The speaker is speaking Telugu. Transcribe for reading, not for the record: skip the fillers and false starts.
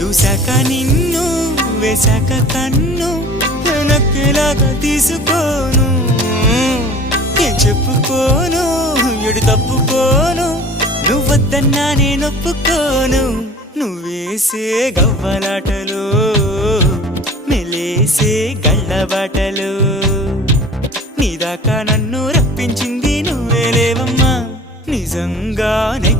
చూశాక నిన్ను వేశాక కన్ను నక్కేలాగా తీసుకోను ఏం చెప్పుకోను ఎడు తప్పుకోను నువ్వద్దన్నా నేనొప్పుకోను నువ్వేసే గవ్వలాటలు మెలేసే గళ్ళబాటలు నీదాకా నన్ను రప్పించింది నువ్వేలేవమ్మా నిజంగానే